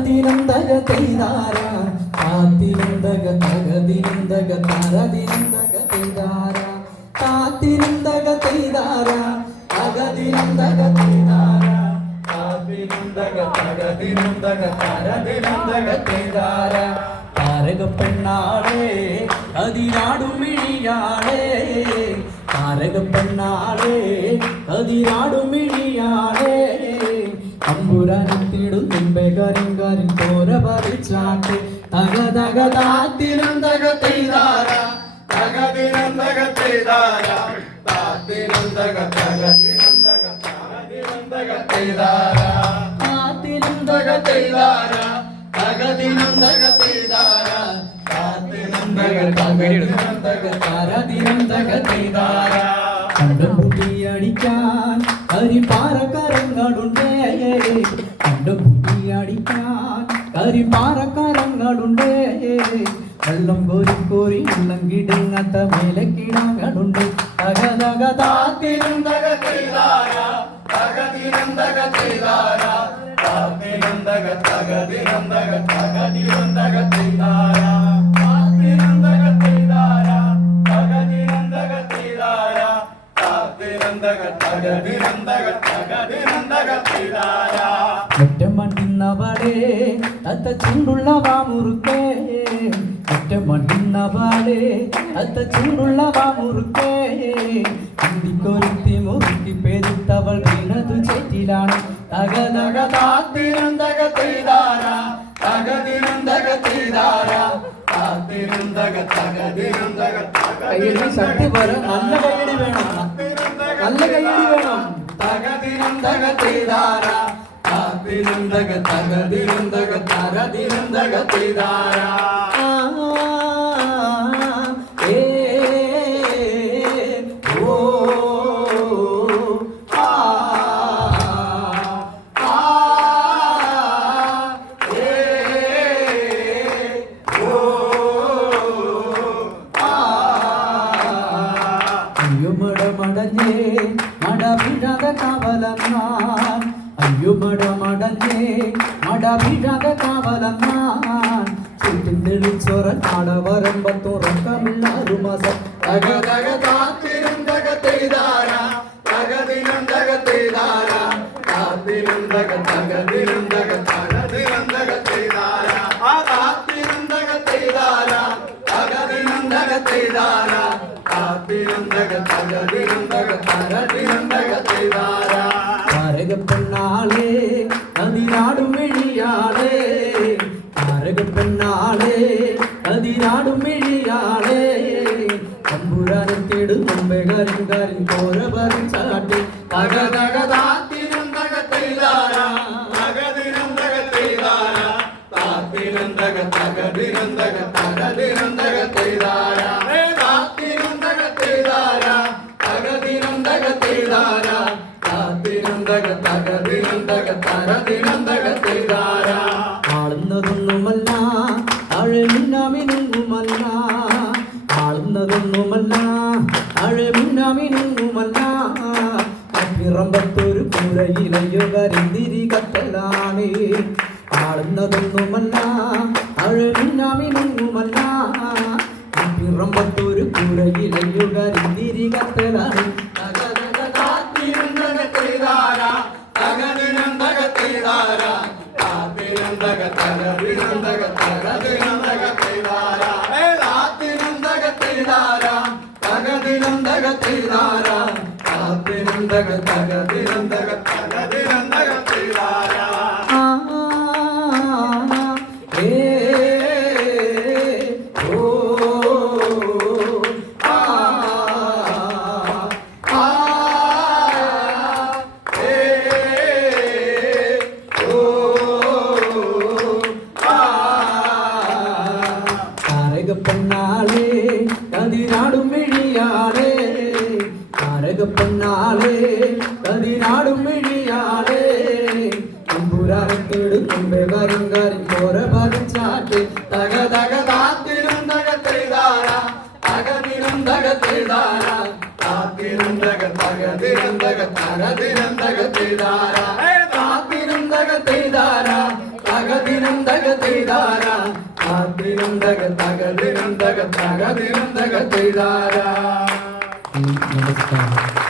തരദിനന്തക തെയ്താര താത്തിനന്തക തകദിനന്തക തരദിനന്തക തെയ്താര താത്തിനന്തക തെയ്താര തകദിനന്തക തെയ്താര താത്തിനന്തക തകദിനന്തക തരദിനന്തക തെയ്താര താരക പെണ്ണാളേ അതിനാടും മിഴിയാളേ താരക പെണ്ണാളേ അതിനാടും മിഴിയാളേ അമ്പുരാനത്തിടും നിമ്പേകാരൻ കോര പറിച്ചാട്ട് തക തക താത്തിനന്തക തെയ്താര തകദിനന്തക തെയ്താര താത്തിനന്തക തകദിനന്തക തകദിനന്തക തെയ്താര താത്തിനന്തക തെയ്താര തകദിനന്തക തെയ്താര താത്തിനന്തക തകദിനന്തക തകദിനന്തക തെയ്താര കണ്ടും കുട്ടിയടിക്കാൻ കരിപ്പാറക്കരങ്ങളുണ്ടേ കണ്ടും കുട്ടിയടിക്കാൻ കരിപ്പാറക്കരങ്ങളുണ്ടേ വെള്ളം കോരി കോരി വെള്ളം കിടങ്ങാത്ത മേലക്കിടങ്ങളുണ്ട് തക തക താത്തിനന്തക തെയ്താര തകദിനന്തക തെയ്താര താത്തിനന്തക തകദിനന്തക തകദിനന്തക തെയ്താര താത്തിനന്തക തെയ്താര തകദിനന്തക തെയ്താര താത്തിനന്തക തകദിനന്തക തകദിനന്തക തെയ്താര ഒറ്റമണ്ണിന്നവളെ തത്ത ചൂടുള്ള വാമുറുക്കേ ഒറ്റമണ്ണിന്നവളെ തത്ത ചൂടുള്ള വാമുറുക്കേ ഇന്തിക്കൊരുത്തി മുറുക്കി പെരുത്തവൾ വീണതു ചേറ്റിലാണ് തക തക താത്തിനന്തക തെയ്താര തകദിനന്തക തെയ്താര താത്തിനന്തക തകദിനന്തക കയ്യടി ശക്തി വരും നല്ല കയ്യടി വേണം നല്ല കയ്യടി വേണം തകദിനന്തക തെയ്താര താത്തിനന്തക തകദിനന്തക തരദിനന്തക തെയ്താര മടമടഞ്ഞേ മടവിഴാത കാവലന്നാൻ അയ്യോ മടമടഞ്ഞേ മടവിഴാത കാവലന്നാൻ ചുറ്റും തെളിച്ചോറ നാടവരമ്പത്തുറക്കമില്ല ഒരു മാസം തക തക താത്തിനന്തക തെയ്താര തകദിനന്തക തെയ്താര താത്തിനന്തക തകദിനന്തക തകദിനന്തക തെയ്താര താത്തിനന്തക തെയ്താര തകദിനന്തക തെയ്താര താത്തിനന്തക തകദിനന്തക തകദിനന്തക തെയ്താര താരക പെണ്ണാളേ അതിനാടും മിഴിയാളേ താരക പെണ്ണാളേ അതിനാടും മിഴിയാളേ അമ്പുരാനത്തിടും മുമ്പേകാരൻ കോര പറിച്ചാട്ട് തക തക താത്തിനന്തക തെയ്താര തകദിനന്തക തെയ്താര താത്തിനന്തക തകദിനന്തക തകദിനന്തക തെയ്താര താത്തിനന്തക തെയ്താര തകദിനന്തക തെയ്താര താത്തിനന്തക തകദിനന്തക തരദിനന്തക തെയ്താര ആളുന്നതൊന്നുമല്ല അഴമിന്നമിനുങ്ങുമല്ല ആളുന്നതൊന്നുമല്ല അഴമിന്നമിനുങ്ങുമല്ല പിറമ്പത്തൊരു പുരയിലയോ കരിന്തിരി കത്തലാണ് ആളുന്നതൊന്നുമല്ല അഴമിന്നമിനുങ്ങുമല്ല പിറമ്പത്തൊരു പുരയിലയോ കരിന്തിരി കത്തലാണ് താത്തിനന്തക തെയ്താര തകദിനന്തക തെയ്താര താത്തിനന്തക തകദിനന്തക തകദിനന്തക തെയ്താര താത്തിനന്തക തെയ്താര തകദിനന്തക തെയ്താര താത്തിനന്തക തകദിനന്തക തകദിനന്തക തെയ്താര താത്തിനന്തക ചെയ്താര താത്തിനന്തക തകതിനന്തക തകതിനന്തക ചെയ്താര. നമസ്കാരം.